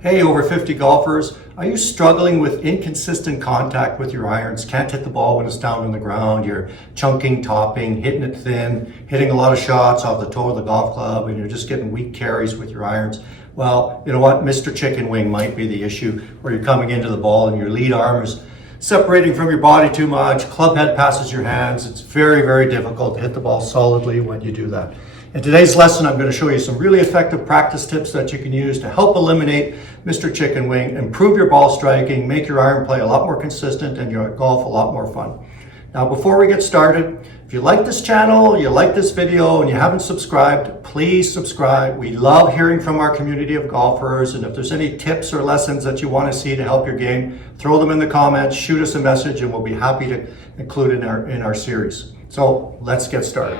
Hey, over 50 golfers, are you struggling with inconsistent contact with your irons? Can't hit the ball when it's down on the ground, you're chunking, topping, hitting it thin, hitting a lot of shots off the toe of the golf club, and you're just getting weak carries with your irons? Well, you know what? Mr. Chicken Wing might be the issue, where you're coming into the ball and your lead arm is separating from your body too much, club head passes your hands. It's very, very difficult to hit the ball solidly when you do that. In today's lesson, I'm going to show you some really effective practice tips that you can use to help eliminate Mr. Chicken Wing, improve your ball striking, make your iron play a lot more consistent, and your golf a lot more fun. Now, before we get started, if you like this channel, you like this video, and you haven't subscribed, please subscribe. We love hearing from our community of golfers, and if there's any tips or lessons that you want to see to help your game, throw them in the comments, shoot us a message, and we'll be happy to include it in our series. So let's get started.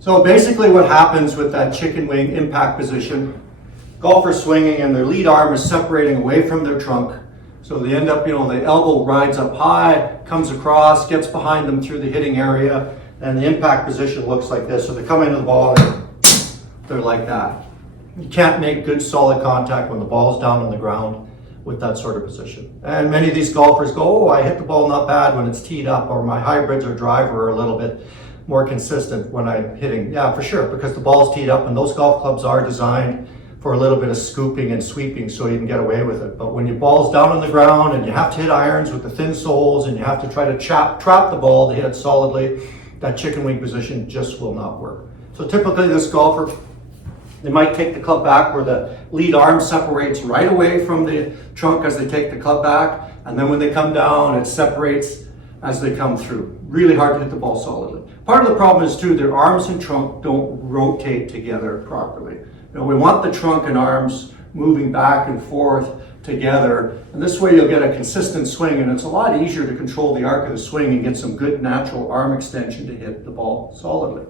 So basically what happens with that chicken wing impact position, golfers swinging and their lead arm is separating away from their trunk. So they end up, the elbow rides up high, comes across, gets behind them through the hitting area, and the impact position looks like this. So they come into the ball, they're like that. You can't make good solid contact when the ball's down on the ground with that sort of position. And many of these golfers go, I hit the ball not bad when it's teed up, or my hybrids or driver are a little bit more consistent when I'm hitting. Yeah, for sure, because the ball's teed up and those golf clubs are designed for a little bit of scooping and sweeping so you can get away with it. But when your ball's down on the ground and you have to hit irons with the thin soles and you have to try to trap the ball to hit it solidly, that chicken wing position just will not work. So typically this golfer, they might take the club back where the lead arm separates right away from the trunk as they take the club back, and then when they come down, it separates as they come through. Really hard to hit the ball solidly. Part of the problem is too, their arms and trunk don't rotate together properly. We want the trunk and arms moving back and forth together, and this way you'll get a consistent swing, and it's a lot easier to control the arc of the swing and get some good natural arm extension to hit the ball solidly.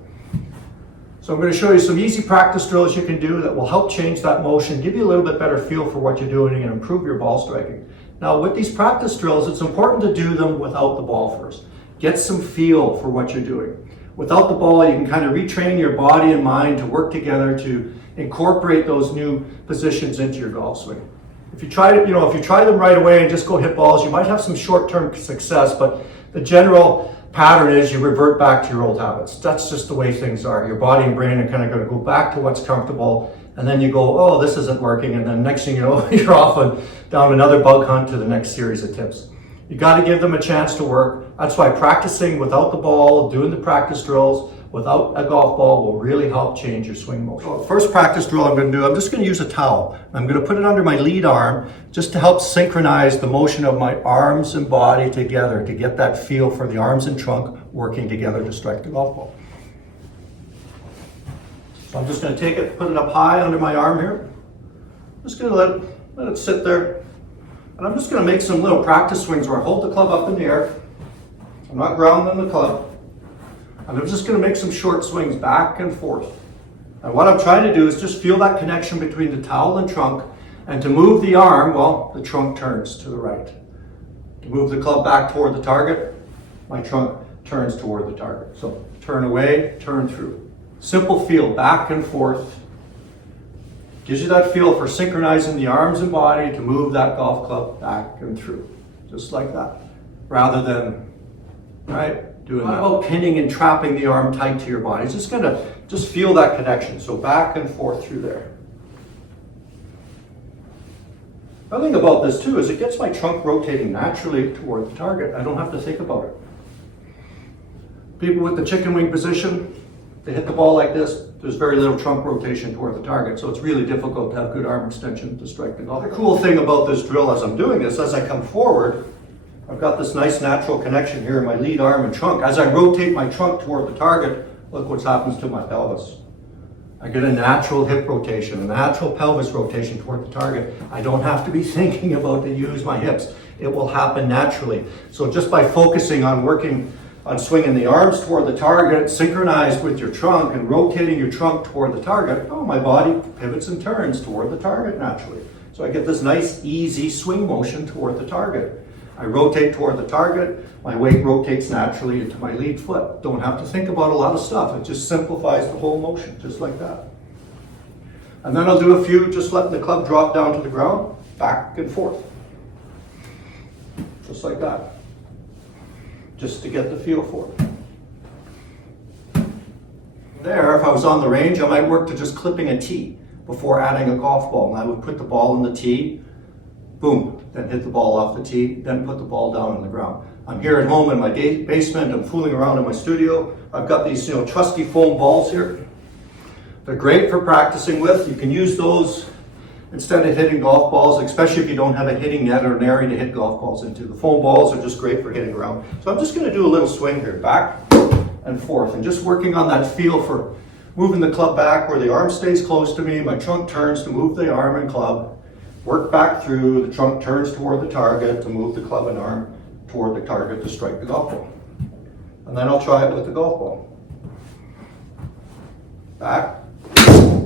So I'm going to show you some easy practice drills you can do that will help change that motion, give you a little bit better feel for what you're doing, and improve your ball striking. Now with these practice drills, it's important to do them without the ball first. Get some feel for what you're doing. Without the ball, you can kind of retrain your body and mind to work together to incorporate those new positions into your golf swing. If you try them right away and just go hit balls, you might have some short-term success, but the general pattern is you revert back to your old habits. That's just the way things are. Your body and brain are kind of going to go back to what's comfortable, and then you go, oh, this isn't working, and then next thing you know, you're off down another bug hunt to the next series of tips. You got to give them a chance to work. That's why practicing without the ball, doing the practice drills without a golf ball will really help change your swing motion. So first practice drill I'm going to do, I'm just going to use a towel. I'm going to put it under my lead arm just to help synchronize the motion of my arms and body together to get that feel for the arms and trunk working together to strike the golf ball. So I'm just going to take it, put it up high under my arm here. I'm just going to let it sit there. And I'm just going to make some little practice swings where I hold the club up in the air. I'm not grounding the club. And I'm just going to make some short swings back and forth. And what I'm trying to do is just feel that connection between the towel and trunk. And to move the arm, well, the trunk turns to the right. To move the club back toward the target, my trunk turns toward the target. So turn away, turn through. Simple feel, back and forth. Gives you that feel for synchronizing the arms and body to move that golf club back and through. Just like that. Rather than, doing that. About pinning and trapping the arm tight to your body. It's just going to feel that connection. So back and forth through there. Another thing about this too is it gets my trunk rotating naturally toward the target. I don't have to think about it. People with the chicken wing position, they hit the ball like this, there's very little trunk rotation toward the target, so it's really difficult to have good arm extension to strike the golf. The cool thing about this drill as I'm doing this, as I come forward, I've got this nice natural connection here in my lead arm and trunk. As I rotate my trunk toward the target, look what happens to my pelvis. I get a natural hip rotation, a natural pelvis rotation toward the target. I don't have to be thinking about to use my hips. It will happen naturally. So just by focusing on working on swinging the arms toward the target, synchronized with your trunk and rotating your trunk toward the target, oh, my body pivots and turns toward the target naturally. So I get this nice, easy swing motion toward the target. I rotate toward the target, my weight rotates naturally into my lead foot. Don't have to think about a lot of stuff. It just simplifies the whole motion, just like that. And then I'll do a few, just letting the club drop down to the ground, back and forth. Just like that. Just to get the feel for it. There, if I was on the range, I might work to just clipping a tee before adding a golf ball. And I would put the ball in the tee, boom, then hit the ball off the tee, then put the ball down on the ground. I'm here at home in my basement, I'm fooling around in my studio. I've got these, trusty foam balls here. They're great for practicing with. You can use those instead of hitting golf balls, especially if you don't have a hitting net or an area to hit golf balls into. The foam balls are just great for hitting around. So I'm just going to do a little swing here, back and forth, and just working on that feel for moving the club back where the arm stays close to me, my trunk turns to move the arm and club, work back through, the trunk turns toward the target to move the club and arm toward the target to strike the golf ball. And then I'll try it with the golf ball. Back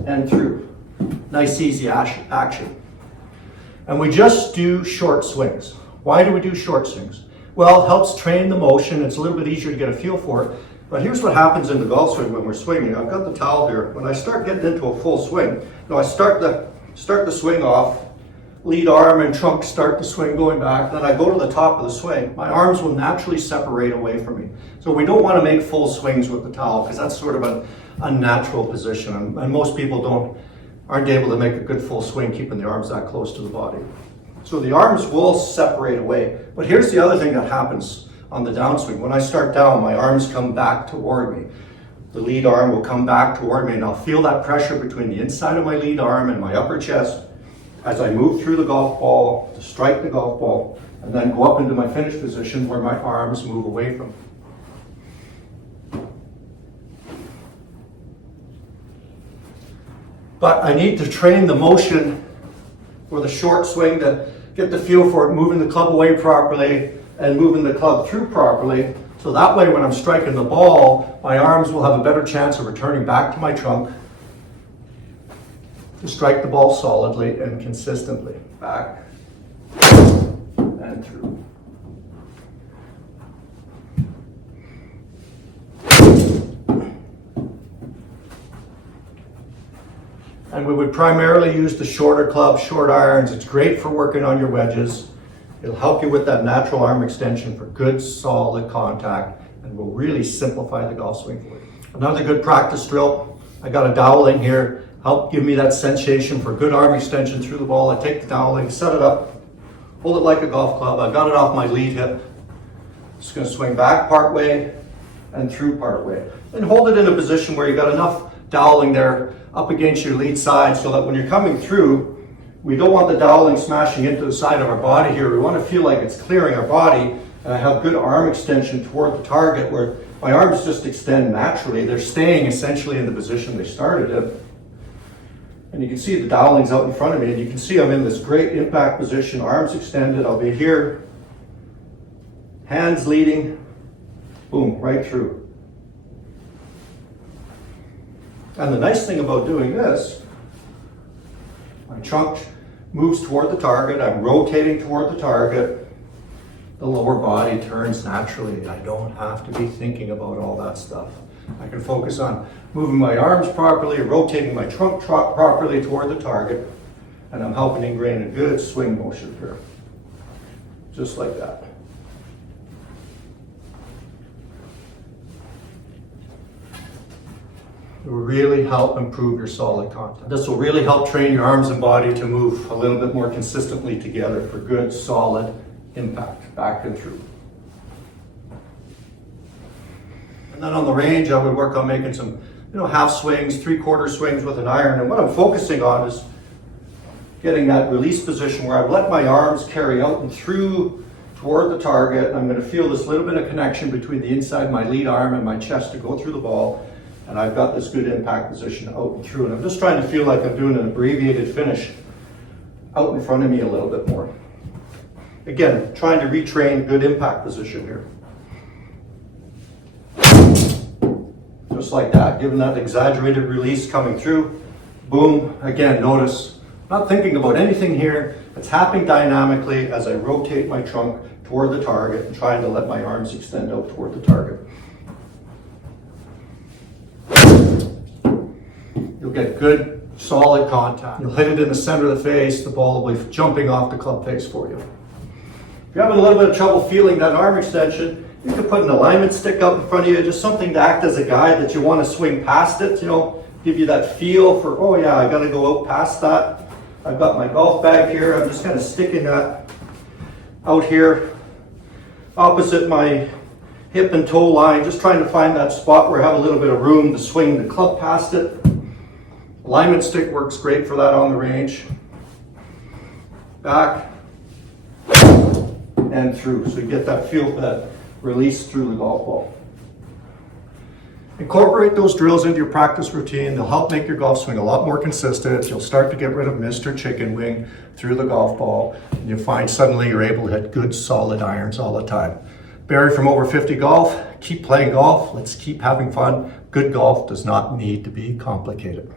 and through. Nice easy action. And we just do short swings. Why do we do short swings? Well, it helps train the motion. It's a little bit easier to get a feel for it. But here's what happens in the golf swing when we're swinging. I've got the towel here. When I start getting into a full swing, I start the swing off, lead arm and trunk start the swing going back, then I go to the top of the swing. My arms will naturally separate away from me. So we don't want to make full swings with the towel because that's sort of an unnatural position. And most people aren't able to make a good full swing keeping the arms that close to the body. So the arms will separate away. But here's the other thing that happens on the downswing. When I start down, my arms come back toward me. The lead arm will come back toward me, and I'll feel that pressure between the inside of my lead arm and my upper chest as I move through the golf ball to strike the golf ball, and then go up into my finish position where my arms move away from me. But I need to train the motion for the short swing to get the feel for it, moving the club away properly and moving the club through properly. So that way when I'm striking the ball, my arms will have a better chance of returning back to my trunk to strike the ball solidly and consistently. Back and through. And we would primarily use the shorter club, short irons. It's great for working on your wedges. It'll help you with that natural arm extension for good, solid contact, and will really simplify the golf swing for you. Another good practice drill. I got a dowel in here. Help give me that sensation for good arm extension through the ball. I take the doweling, set it up, hold it like a golf club. I got it off my lead hip. Just going to swing back part way and through part way. And hold it in a position where you got enough doweling there up against your lead side so that when you're coming through, we don't want the doweling smashing into the side of our body here. We want to feel like it's clearing our body, and I have good arm extension toward the target where my arms just extend naturally. They're staying essentially in the position they started in. And you can see the doweling's out in front of me, and you can see I'm in this great impact position, arms extended. I'll be here, hands leading, boom, right through. And the nice thing about doing this, my trunk moves toward the target, I'm rotating toward the target, the lower body turns naturally. I don't have to be thinking about all that stuff. I can focus on moving my arms properly, rotating my trunk properly toward the target, and I'm helping ingrain a good swing motion here. Just like that. It will really help improve your solid contact. This will really help train your arms and body to move a little bit more consistently together for good, solid impact, back and through. And then on the range, I would work on making some, half swings, three-quarter swings with an iron. And what I'm focusing on is getting that release position where I let my arms carry out and through toward the target. I'm going to feel this little bit of connection between the inside of my lead arm and my chest to go through the ball. And I've got this good impact position out and through. And I'm just trying to feel like I'm doing an abbreviated finish out in front of me a little bit more. Again, trying to retrain good impact position here. Just like that, giving that exaggerated release coming through. Boom, again, notice, not thinking about anything here. It's happening dynamically as I rotate my trunk toward the target and trying to let my arms extend out toward the target. You'll get good, solid contact. You'll hit it in the center of the face, the ball will be jumping off the club face for you. If you're having a little bit of trouble feeling that arm extension, you can put an alignment stick up in front of you, just something to act as a guide that you want to swing past it, give you that feel for, oh yeah, I got to go out past that. I've got my golf bag here, I'm just kind of sticking that out here, opposite my hip and toe line, just trying to find that spot where I have a little bit of room to swing the club past it. Alignment stick works great for that on the range. Back and through, so you get that feel for that release through the golf ball. Incorporate those drills into your practice routine. They'll help make your golf swing a lot more consistent. You'll start to get rid of Mr. Chicken Wing through the golf ball. And you'll find suddenly you're able to hit good, solid irons all the time. Barry from Over 50 Golf, keep playing golf. Let's keep having fun. Good golf does not need to be complicated.